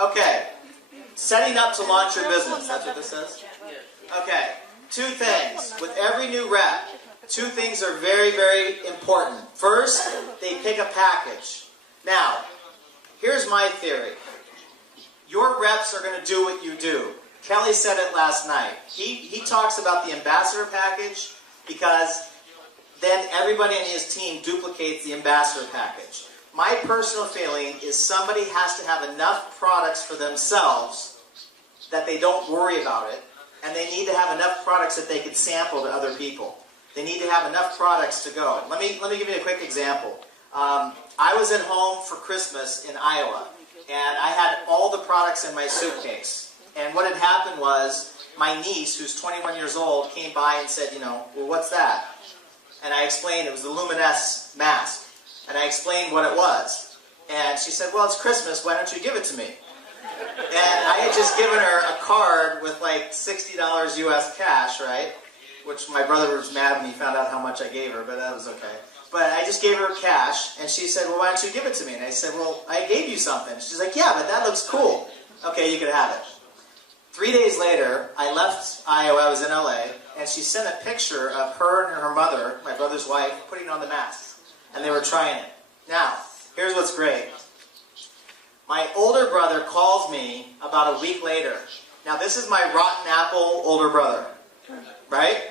Okay. Setting up to launch your business. That's what this says? Okay. 2 things. With every new rep, 2 things are very, very important. First, they pick a package. Now, here's my theory. Your reps are going to do what you do. Kelly said it last night. He talks about the ambassador package because then everybody on his team duplicates the ambassador package. My personal feeling is somebody has to have enough products for themselves that they don't worry about it, and they need to have enough products that they can sample to other people. They need to have enough products to go. Let me give you a quick example. I was at home for Christmas in Iowa, and I had all the products in my suitcase. And what had happened was my niece, who's 21 years old, came by and said, well, what's that? And I explained it was the Luminesce mask. And I explained what it was. And she said, well, it's Christmas, why don't you give it to me? And I had just given her a card with like $60 US cash, right? Which my brother was mad when he found out how much I gave her, but that was okay. But I just gave her cash, and she said, well, why don't you give it to me? And I said, well, I gave you something. She's like, yeah, but that looks cool. Okay, you can have it. 3 days later, I left Iowa, I was in LA, and she sent a picture of her and her mother, my brother's wife, putting on the mask. And they were trying it. Now, here's what's great. My older brother calls me about a week later. Now, this is my rotten apple older brother, right?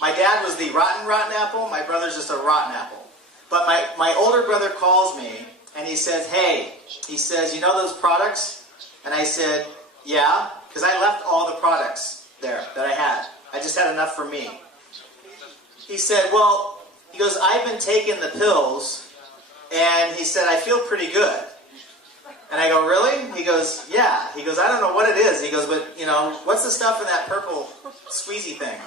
My dad was the rotten apple. My brother's just a rotten apple. But my older brother calls me, and he says, hey, he says, you know those products? And I said, yeah, because I left all the products there that I had. I just had enough for me. He said, well, he goes, I've been taking the pills, and he said, I feel pretty good. And I go, really? He goes, yeah. He goes, I don't know what it is. He goes, but, what's the stuff in that purple squeezy thing?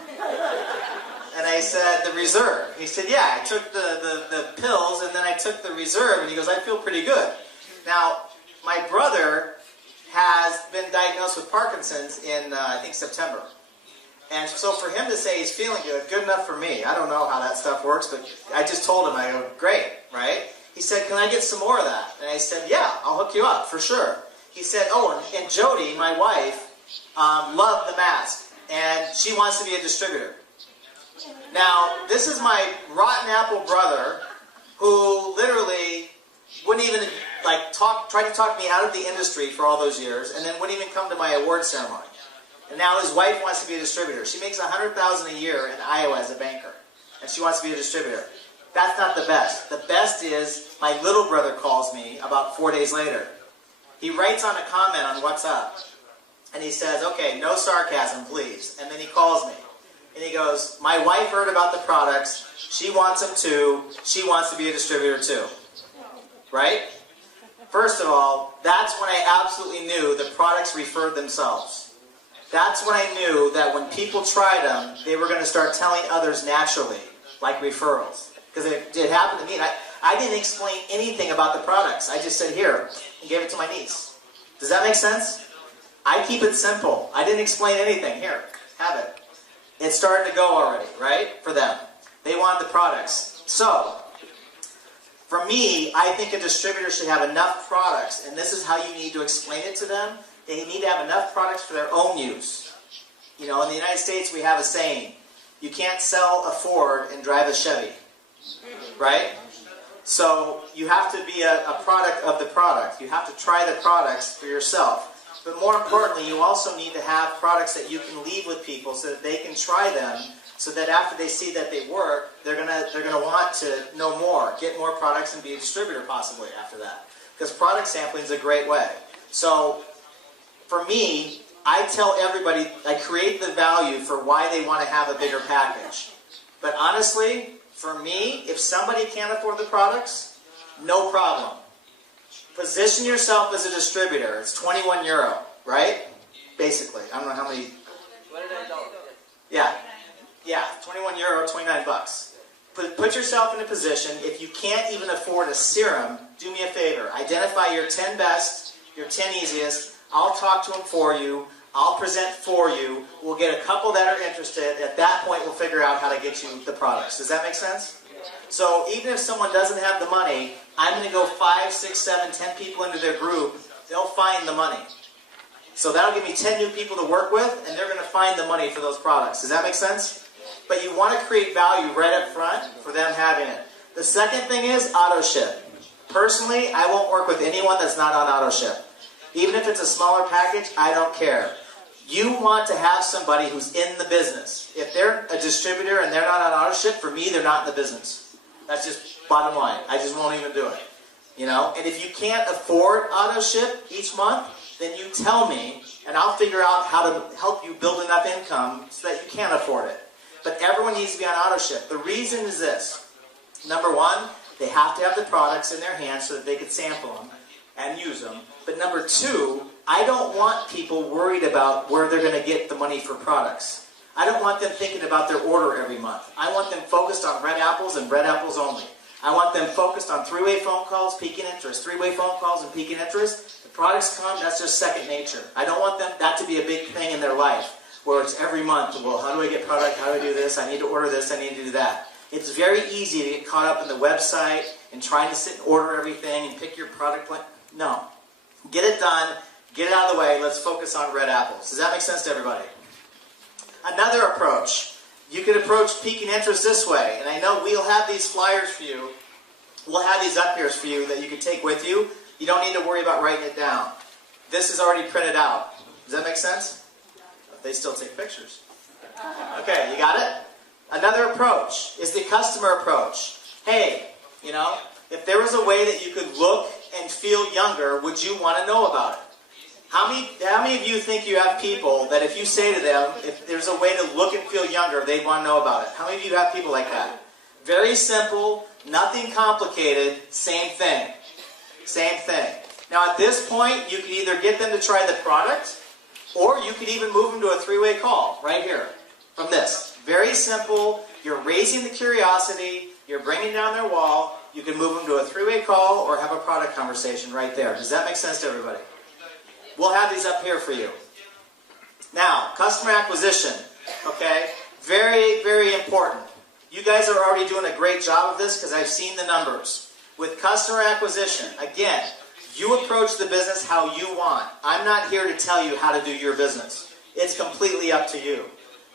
And I said, the Reserve. He said, yeah, I took the pills, and then I took the Reserve, and he goes, I feel pretty good. Now, my brother has been diagnosed with Parkinson's in, I think, September. And so for him to say he's feeling good enough for me. I don't know how that stuff works, but I just told him, I go, great, right? He said, can I get some more of that? And I said, yeah, I'll hook you up, for sure. He said, oh, and Jody, my wife, loved the mask, and she wants to be a distributor. Now, this is my rotten apple brother who literally wouldn't even, tried to talk me out of the industry for all those years, and then wouldn't even come to my award ceremony. And now his wife wants to be a distributor. She makes $100,000 a year in Iowa as a banker. And she wants to be a distributor. That's not the best. The best is my little brother calls me about 4 days later. He writes on a comment on WhatsApp. And he says, okay, no sarcasm, please. And then he calls me. And he goes, my wife heard about the products. She wants them too. She wants to be a distributor too. Right? First of all, that's when I absolutely knew the products referred themselves. That's when I knew that when people tried them, they were going to start telling others naturally, like referrals. Because it happened to me. And I didn't explain anything about the products. I just said, here, and gave it to my niece. Does that make sense? I keep it simple. I didn't explain anything. Here, have it. It started to go already, right, for them. They wanted the products. So, for me, I think a distributor should have enough products, and this is how you need to explain it to them. They need to have enough products for their own use. In the United States, we have a saying, you can't sell a Ford and drive a Chevy, right? So you have to be a product of the product. You have to try the products for yourself. But more importantly, you also need to have products that you can leave with people so that they can try them, so that after they see that they work, they're gonna want to know more, get more products, and be a distributor possibly after that. Because product sampling is a great way. So for me, I tell everybody, I create the value for why they want to have a bigger package. But honestly, for me, if somebody can't afford the products, no problem. Position yourself as a distributor. It's 21 euro, right? Basically. I don't know how many. Yeah. Yeah, 21 euro, 29 bucks. Put yourself in a position, if you can't even afford a serum, do me a favor. Identify your 10 best, your 10 easiest. I'll talk to them for you. I'll present for you. We'll get a couple that are interested. At that point, we'll figure out how to get you the products. Does that make sense? So even if someone doesn't have the money, I'm going to go 5, 6, 7, 10 people into their group they'll find the money. So that'll give me 10 new people to work with, and they're going to find the money for those products. Does that make sense? But you want to create value right up front for them having it. The second thing is auto ship. Personally, I won't work with anyone that's not on auto ship. Even if it's a smaller package, I don't care. You want to have somebody who's in the business. If they're a distributor and they're not on auto ship, for me, they're not in the business. That's just bottom line. I just won't even do it. You know, and if you can't afford auto ship each month, then you tell me, and I'll figure out how to help you build enough income so that you can afford it. But everyone needs to be on auto ship. The reason is this. Number one, they have to have the products in their hands so that they can sample them and use them. But number two, I don't want people worried about where they're going to get the money for products. I don't want them thinking about their order every month. I want them focused on red apples and red apples only. I want them focused on three-way phone calls, piquing interest. Three-way phone calls and piquing interest. The products come, that's just second nature. I don't want them that to be a big thing in their life where it's every month, well, how do I get product? How do I do this? I need to order this. I need to do that. It's very easy to get caught up in the website and trying to sit and order everything and pick your product plan. No. Get it done. Get it out of the way. Let's focus on red apples. Does that make sense to everybody? Another approach. You could approach piquing interest this way. And I know we'll have these flyers for you. We'll have these up here for you that you can take with you. You don't need to worry about writing it down. This is already printed out. Does that make sense? They still take pictures. Okay, you got it? Another approach is the customer approach. Hey, you know, if there was a way that you could look and feel younger, would you want to know about it? How many of you think you have people that if you say to them, if there's a way to look and feel younger, they'd want to know about it? How many of you have people like that? Very simple, nothing complicated, same thing. Same thing. Now at this point, you can either get them to try the product, or you could even move them to a three-way call, right here, from this. Very simple, you're raising the curiosity, you're bringing down their wall, you can move them to a three-way call or have a product conversation right there. Does that make sense to everybody? We'll have these up here for you. Now, customer acquisition, okay? Very, very important. You guys are already doing a great job of this because I've seen the numbers. With customer acquisition, again, you approach the business how you want. I'm not here to tell you how to do your business. It's completely up to you.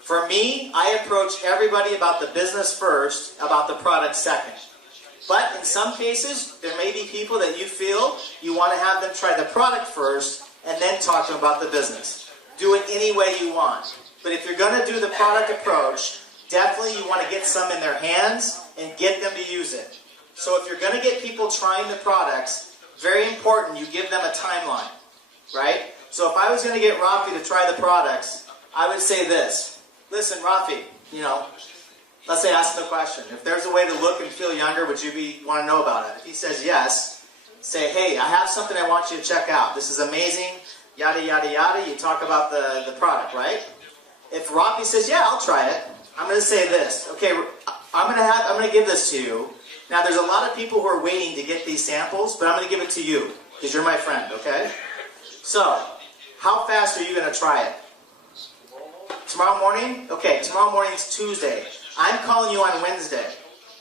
For me, I approach everybody about the business first, about the product second. But in some cases, there may be people that you feel you want to have them try the product first and then talk to them about the business. Do it any way you want. But if you're going to do the product approach, definitely you want to get some in their hands and get them to use it. So if you're going to get people trying the products, very important you give them a timeline, right? So if I was going to get Rafi to try the products, I would say this. Listen, Rafi, you know, let's say ask him the question. If there's a way to look and feel younger, would you want to know about it? If he says yes, say, hey, I have something I want you to check out. This is amazing, yada, yada, yada. You talk about the product, right? If Rafi says, yeah, I'll try it, I'm going to say this. Okay, I'm going to give this to you. Now, there's a lot of people who are waiting to get these samples, but I'm going to give it to you because you're my friend, okay? So, how fast are you going to try it? Tomorrow morning? Okay, tomorrow morning's Tuesday. I'm calling you on Wednesday,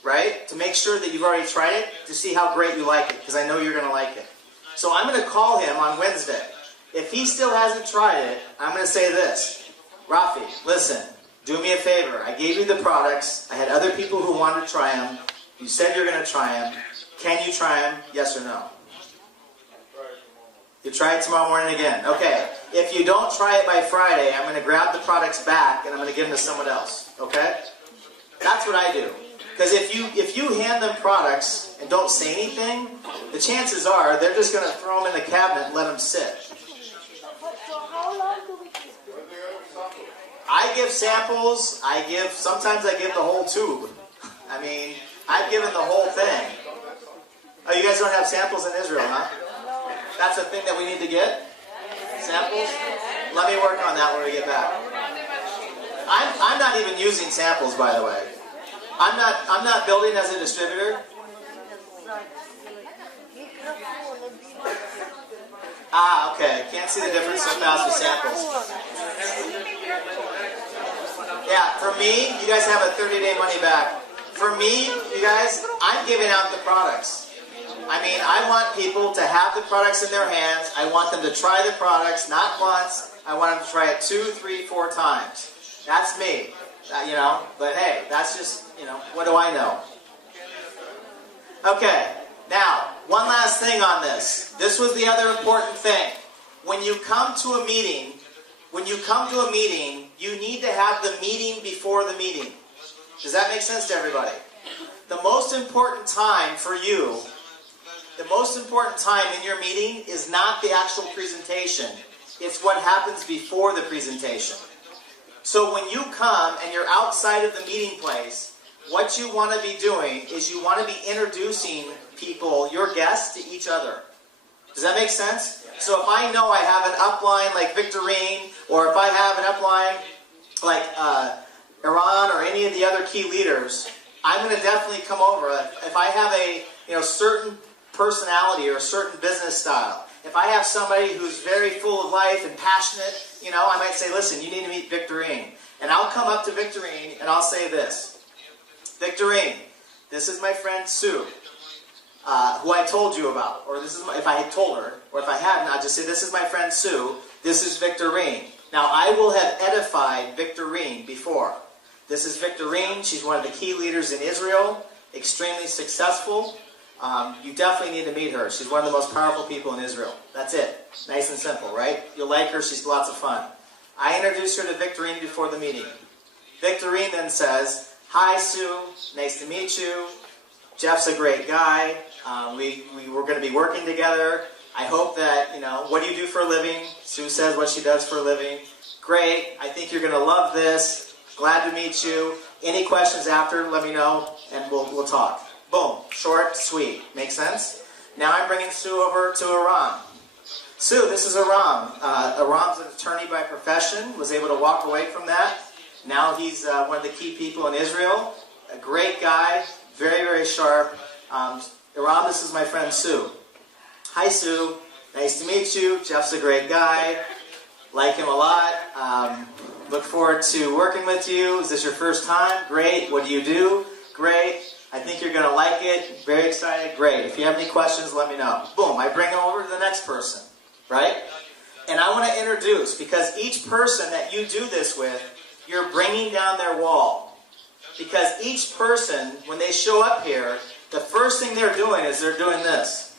right? To make sure that you've already tried it, to see how great you like it, because I know you're going to like it. So I'm going to call him on Wednesday. If he still hasn't tried it, I'm going to say this. Rafi, listen, do me a favor. I gave you the products. I had other people who wanted to try them. You said you're going to try them. Can you try them? Yes or no? You try it tomorrow morning again. Okay. If you don't try it by Friday, I'm going to grab the products back and I'm going to give them to someone else. Okay? That's what I do. Because if you hand them products and don't say anything, the chances are they're just going to throw them in the cabinet and let them sit. So how long do we keep it? I give samples. Sometimes I give the whole tube. I mean, I've given the whole thing. Oh, you guys don't have samples in Israel, huh? That's a thing that we need to get? Samples? Let me work on that when we get back. I'm not even using samples, by the way. I'm not building as a distributor. Ah, okay. Can't see the difference so fast with samples. Yeah, for me, you guys have a 30-day money back. For me, you guys, I'm giving out the products. I mean, I want people to have the products in their hands. I want them to try the products, not once. I want them to try it 2, 3, 4 times. That's me, you know. But hey, that's just, you know, what do I know? Okay, now, one last thing on this. This was the other important thing. When you come to a meeting, you need to have the meeting before the meeting. Does that make sense to everybody? The most important time for you, the most important time in your meeting is not the actual presentation. It's what happens before the presentation. So when you come and you're outside of the meeting place, what you want to be doing is you want to be introducing people, your guests, to each other. Does that make sense? So if I know I have an upline like Victorine, or if I have an upline like Iran or any of the other key leaders, I'm going to definitely come over. If I have a certain personality or a certain business style, if I have somebody who's very full of life and passionate, I might say, listen, you need to meet Victorine. And I'll come up to Victorine and I'll say this. Victorine, this is my friend Sue, who I told you about. Or this is if I had told her, or if I hadn't, I'll just say, this is my friend Sue, this is Victorine. Now, I will have edified Victorine before. This is Victorine. She's one of the key leaders in Israel, extremely successful. You definitely need to meet her. She's one of the most powerful people in Israel. That's it. Nice and simple, right? You'll like her. She's lots of fun. I introduced her to Victorine before the meeting. Victorine then says, hi, Sue. Nice to meet you. Jeff's a great guy. We're going to be working together. I hope that, what do you do for a living? Sue says what she does for a living. Great. I think you're going to love this. Glad to meet you. Any questions after, let me know, and we'll talk. Boom. Short, sweet. Make sense? Now I'm bringing Sue over to Aram. Sue, this is Aram. Aram's an attorney by profession, was able to walk away from that. Now he's one of the key people in Israel. A great guy, very, very sharp. Aram, this is my friend Sue. Hi, Sue. Nice to meet you. Jeff's a great guy. Like him a lot. Look forward to working with you. Is this your first time? Great. What do you do? Great. I think you're going to like it. Very excited. Great. If you have any questions, let me know. Boom. I bring them over to the next person. Right? And I want to introduce, because each person that you do this with, you're bringing down their wall. Because each person, when they show up here, the first thing they're doing is they're doing this.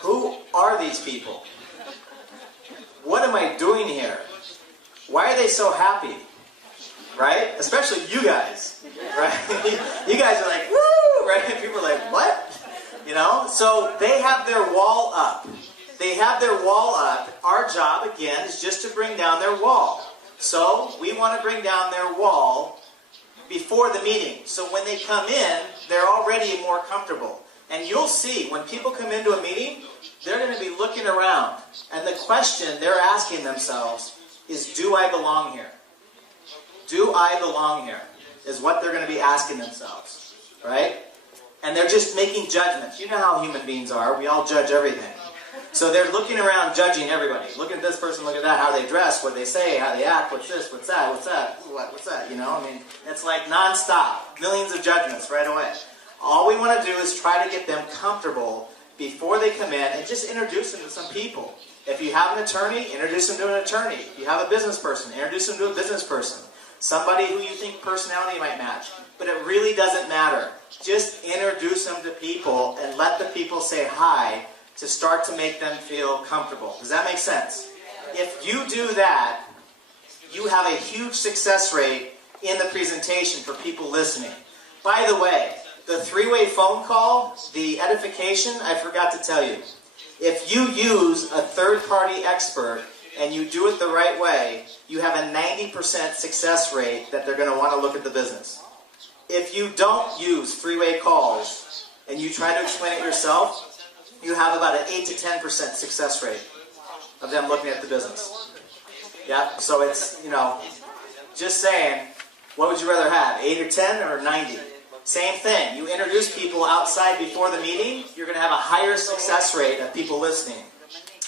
Who are these people? What am I doing here? Why are they so happy? Right? Especially you guys. Right? You guys are like, woo! Right? People are like, what? So they have their wall up. They have their wall up. Our job, again, is just to bring down their wall. So we want to bring down their wall before the meeting. So when they come in, they're already more comfortable. And you'll see, when people come into a meeting, they're going to be looking around. And the question they're asking themselves is, do I belong here? Do I belong here? Is what they're going to be asking themselves. Right? And they're just making judgments. You know how human beings are. We all judge everything. So they're looking around, judging everybody. Look at this person, look at that, how they dress, what they say, how they act, what's this, what's that, what's that, what's that, it's like non-stop, millions of judgments right away. All we want to do is try to get them comfortable before they come in and just introduce them to some people. If you have an attorney, introduce them to an attorney. If you have a business person, introduce them to a business person. Somebody who you think personality might match. But it really doesn't matter. Just introduce them to people and let the people say hi to start to make them feel comfortable. Does that make sense? If you do that, you have a huge success rate in the presentation for people listening. By the way, the three-way phone call, the edification, I forgot to tell you. If you use a third-party expert and you do it the right way, you have a 90% success rate that they're going to want to look at the business. If you don't use three-way calls and you try to explain it yourself, you have about an 8 to 10% success rate of them looking at the business. Yeah, so it's, just saying, what would you rather have, 8 or 10 or 90? Same thing. You introduce people outside before the meeting, you're going to have a higher success rate of people listening.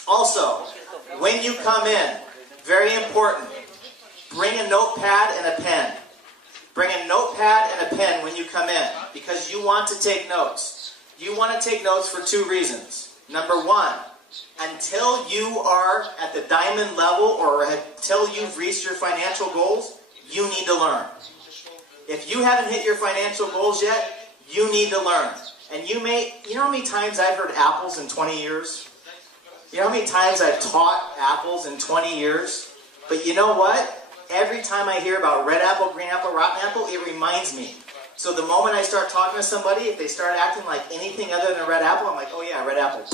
Also, when you come in, very important, bring a notepad and a pen. Bring a notepad and a pen when you come in, because you want to take notes. You want to take notes for 2 reasons. Number 1, until you are at the diamond level or until you've reached your financial goals, you need to learn. If you haven't hit your financial goals yet, you need to learn. And you know how many times I've heard apples in 20 years? You know how many times I've taught apples in 20 years? But you know what? Every time I hear about red apple, green apple, rotten apple, it reminds me. So the moment I start talking to somebody, if they start acting like anything other than a red apple, I'm like, oh yeah, red apple.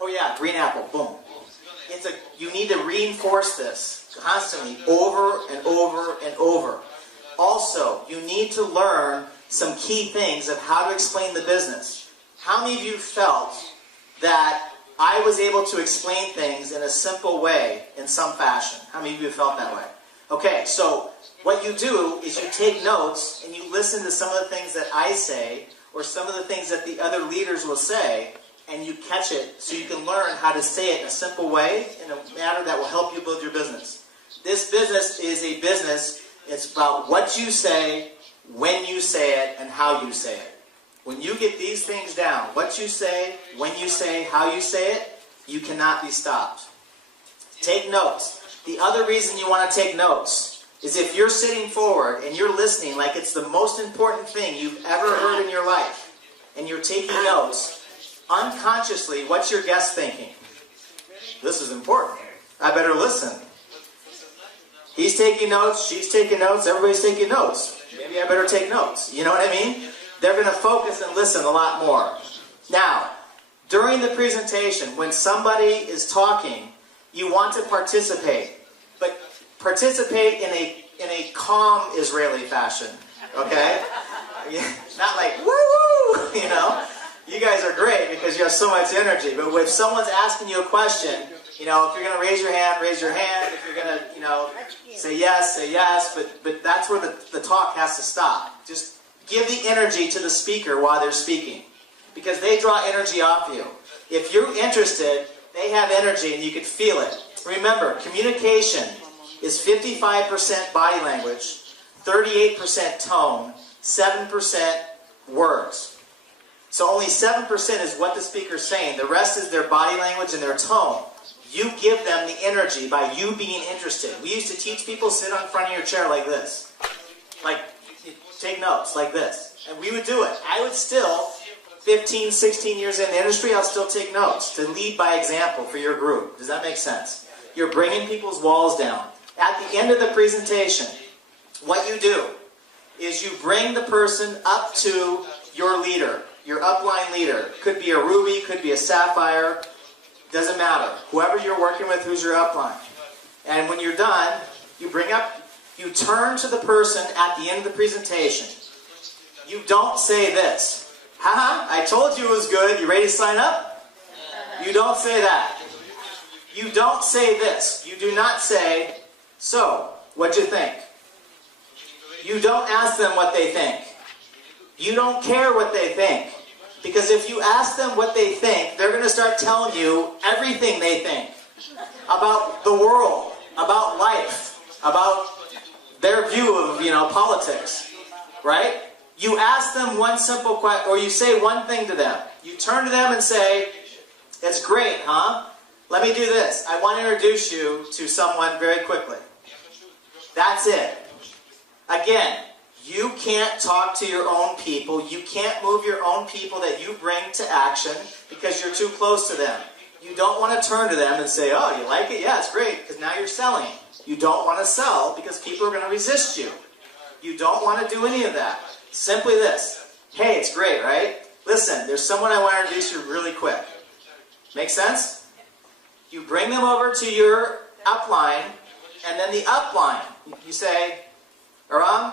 Oh yeah, green apple, boom. You need to reinforce this constantly, over and over and over. Also, you need to learn some key things of how to explain the business. How many of you felt that I was able to explain things in a simple way, in some fashion? How many of you felt that way? Okay, so what you do is you take notes and you listen to some of the things that I say or some of the things that the other leaders will say, and you catch it so you can learn how to say it in a simple way, in a manner that will help you build your business. This business is a business. It's about what you say, when you say it, and how you say it. When you get these things down, what you say, when you say, how you say it, you cannot be stopped. Take notes. The other reason you want to take notes is if you're sitting forward and you're listening like it's the most important thing you've ever heard in your life, and you're taking notes, unconsciously, what's your guest thinking? This is important. I better listen. He's taking notes, she's taking notes, everybody's taking notes. Maybe I better take notes. You know what I mean? They're going to focus and listen a lot more. Now, during the presentation, when somebody is talking, you want to participate. But participate in a calm Israeli fashion. Okay? Not like, woo-woo! You know? You guys are great because you have so much energy. But if someone's asking you a question, you know, if you're going to raise your hand, raise your hand. If you're going to, you know, say yes, say yes. But that's where the talk has to stop. Just give the energy to the speaker while they're speaking, because they draw energy off you. If you're interested, they have energy and you can feel it. Remember, communication is 55% body language, 38% tone, 7% words. So only 7% is what the speaker's saying. The rest is their body language and their tone. You give them the energy by you being interested. We used to teach people, sit on front of your chair like this. Like, take notes like this. And we would do it. I would still, 15, 16 years in the industry, I'll still take notes to lead by example for your group. Does that make sense? You're bringing people's walls down. At the end of the presentation, what you do is you bring the person up to your leader, your upline leader. Could be a ruby, could be a sapphire, doesn't matter. Whoever you're working with, who's your upline. And when you're done, you turn to the person at the end of the presentation. You don't say this. Haha, I told you it was good. You ready to sign up? You don't say that. You don't say this. You do not say, so, what'd you think? You don't ask them what they think. You don't care what they think. Because if you ask them what they think, they're going to start telling you everything they think. About the world, about life, about their view of, politics. Right? You ask them one simple question, or you say one thing to them. You turn to them and say, it's great, huh? Let me do this. I want to introduce you to someone very quickly. That's it. Again, you can't talk to your own people. You can't move your own people that you bring to action because you're too close to them. You don't want to turn to them and say, oh, you like it? Yeah, it's great, because now you're selling. You don't want to sell because people are going to resist you. You don't want to do any of that. Simply this. Hey, it's great, right? Listen, there's someone I want to introduce you really quick. Make sense? You bring them over to your upline, and then the upline, you say, Aram,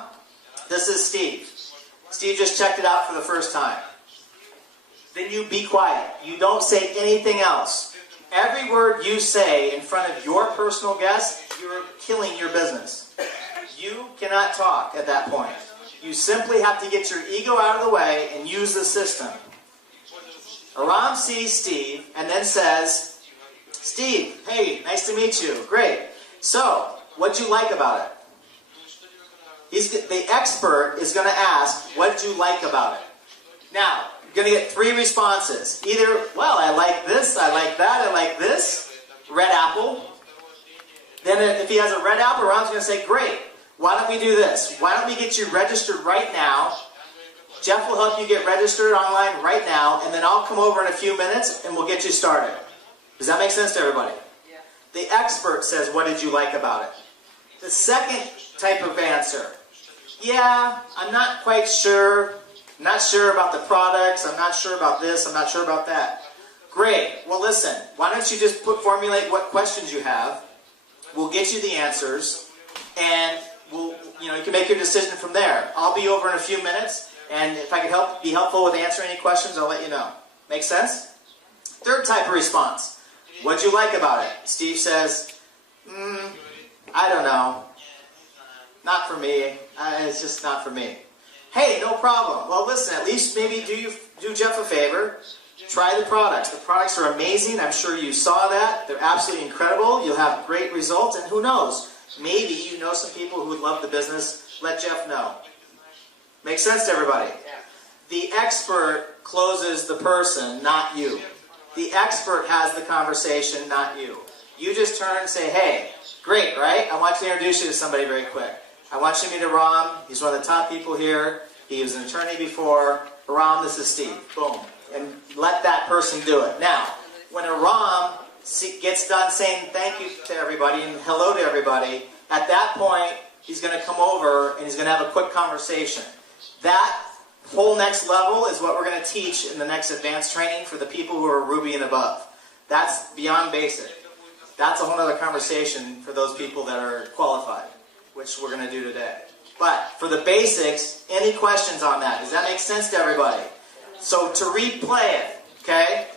this is Steve. Steve just checked it out for the first time. Then you be quiet. You don't say anything else. Every word you say in front of your personal guest, you're killing your business. You cannot talk at that point. You simply have to get your ego out of the way and use the system. Aram sees Steve and then says, Steve, hey, nice to meet you. Great. So, what'd you like about it? The expert is going to ask, what did you like about it? Now, You're going to get 3 responses. Either, well, I like this, I like that, I like this. Red apple. Then if he has a red apple, Ron's going to say, great. Why don't we do this? Why don't we get you registered right now? Jeff will help you get registered online right now, and then I'll come over in a few minutes and we'll get you started. Does that make sense to everybody? Yeah. The expert says, what did you like about it? The second type of answer, yeah, I'm not quite sure. I'm not sure about the products. I'm not sure about this. I'm not sure about that. Great. Well, listen, why don't you just formulate what questions you have. We'll get you the answers, and you can make your decision from there. I'll be over in a few minutes, and if I can be helpful with answering any questions, I'll let you know. Make sense? Third type of response. What'd you like about it? Steve says, I don't know. Not for me. It's just not for me. Hey, no problem. Well, listen, at least maybe do Jeff a favor. Try the products. The products are amazing. I'm sure you saw that. They're absolutely incredible. You'll have great results. And who knows? Maybe you know some people who would love the business. Let Jeff know. Make sense to everybody? The expert closes the person, not you. The expert has the conversation, not you. You just turn and say, hey, great, right? I want to introduce you to somebody very quick. I want you to meet Aram. He's one of the top people here. He was an attorney before. Aram, this is Steve. Boom. And let that person do it. Now, when Aram gets done saying thank you to everybody and hello to everybody, at that point, he's going to come over and he's going to have a quick conversation. That whole next level is what we're going to teach in the next advanced training for the people who are Ruby and above. That's beyond basic. That's a whole other conversation for those people that are qualified, which we're going to do today. But for the basics, any questions on that? Does that make sense to everybody? So to replay it, okay?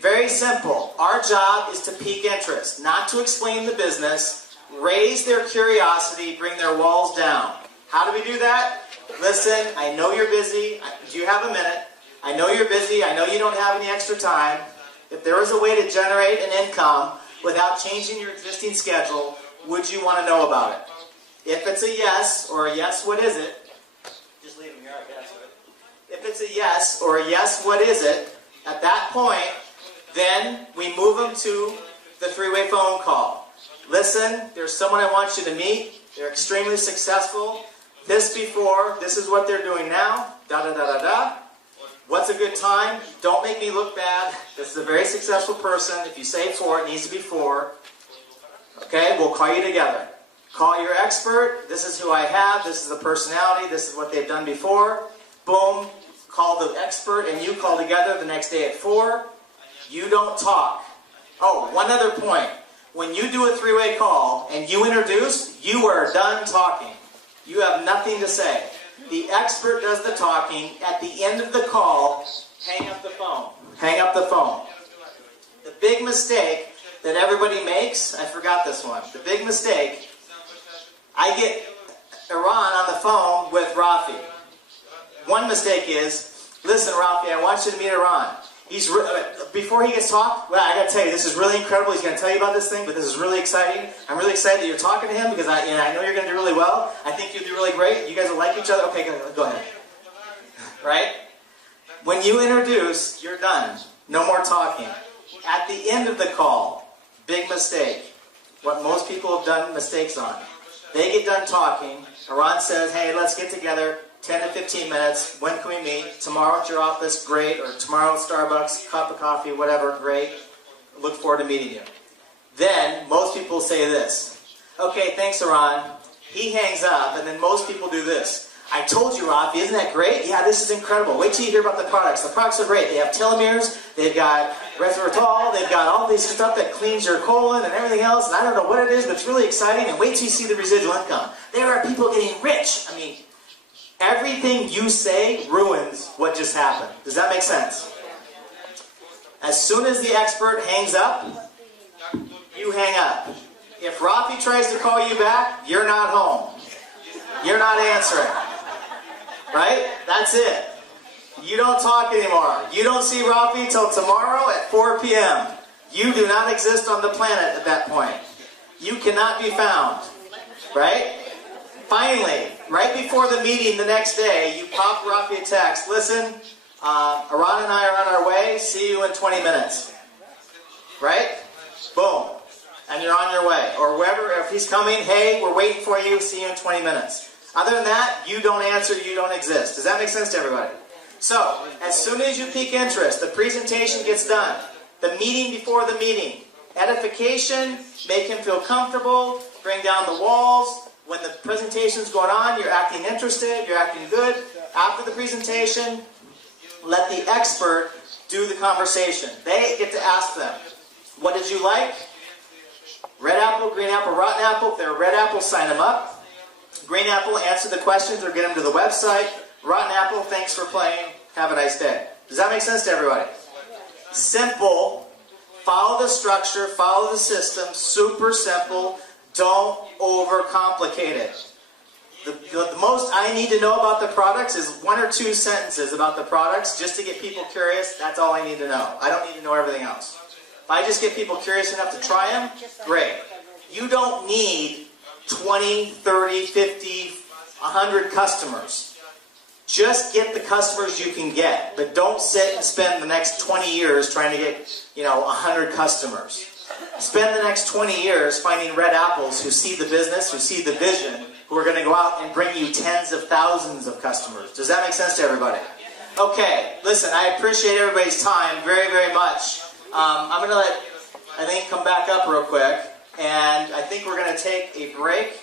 Very simple. Our job is to pique interest, not to explain the business, raise their curiosity, bring their walls down. How do we do that? Listen, I know you're busy. Do you have a minute? I know you're busy. I know you don't have any extra time. If there is a way to generate an income without changing your existing schedule, would you want to know about it? If it's a yes, or a yes, what is it? Just leave them here, I guess. If it's a yes, or a yes, what is it? At that point, then we move them to the 3-way phone call. Listen, there's someone I want you to meet. They're extremely successful. This before, this is what they're doing now. Da-da-da-da-da. What's a good time? Don't make me look bad. This is a very successful person. If you say 4, it needs to be 4. Okay, we'll call you together. Call your expert. This is who I have. This is the personality. This is what they've done before. Boom. Call the expert and you call together the next day at 4. You don't talk. Oh, one other point. When you do a 3-way call and you introduce, you are done talking. You have nothing to say. The expert does the talking. At the end of the call, hang up the phone. Hang up the phone. The big mistake that everybody makes, I forgot this one. The big mistake, I get Iran on the phone with Rafi. One mistake is, listen, Rafi, I want you to meet Iran. Before he gets talked, well, I got to tell you, this is really incredible. He's going to tell you about this thing, but this is really exciting. I'm really excited that you're talking to him because I know you're going to do really well. I think you'll do really great. You guys will like each other. Okay, go ahead. Right? When you introduce, you're done. No more talking. At the end of the call, big mistake. What most people have done mistakes on. They get done talking. Iran says, hey, let's get together. 10 to 15 minutes. When can we meet? Tomorrow at your office? Great. Or tomorrow at Starbucks, cup of coffee, whatever, great. Look forward to meeting you. Then, most people say this. Okay, thanks, Iran. He hangs up, and then most people do this. I told you, Rafi, isn't that great? Yeah, this is incredible. Wait till you hear about the products. The products are great. They have telomeres, they've got resveratrol, they've got all this stuff that cleans your colon and everything else, and I don't know what it is, but it's really exciting, and wait till you see the residual income. There are people getting rich. I mean, everything you say ruins what just happened. Does that make sense? As soon as the expert hangs up, you hang up. If Rafi tries to call you back, you're not home. You're not answering. Right? That's it. You don't talk anymore. You don't see Rafi till tomorrow at 4 p.m. You do not exist on the planet at that point. You cannot be found. Right? Finally, right before the meeting the next day, you pop Rafi a text. Listen, Aran and I are on our way. See you in 20 minutes. Right? Boom. And you're on your way. Or wherever, if he's coming, hey, we're waiting for you. See you in 20 minutes. Other than that, you don't answer, you don't exist. Does that make sense to everybody? So, as soon as you pique interest, the presentation gets done. The meeting before the meeting. Edification, make him feel comfortable, bring down the walls. When the presentation's going on, you're acting interested, you're acting good. After the presentation, let the expert do the conversation. They get to ask them, what did you like? Red apple, green apple, rotten apple. If they're red apple, sign them up. Green apple, answer the questions or get them to the website. Rotten apple, thanks for playing. Have a nice day. Does that make sense to everybody? Simple. Follow the structure, follow the system. Super simple. Don't overcomplicate it. The most I need to know about the products is 1 or 2 sentences about the products just to get people curious. That's all I need to know. I don't need to know everything else. If I just get people curious enough to try them, great. You don't need 20, 30, 50, 100 customers. Just get the customers you can get, but don't sit and spend the next 20 years trying to get, 100 customers. Spend the next 20 years finding red apples who see the business, who see the vision, who are going to go out and bring you tens of thousands of customers. Does that make sense to everybody? Okay, listen, I appreciate everybody's time very, very much. I'm going to let Eileen come back up real quick, and I think we're going to take a break.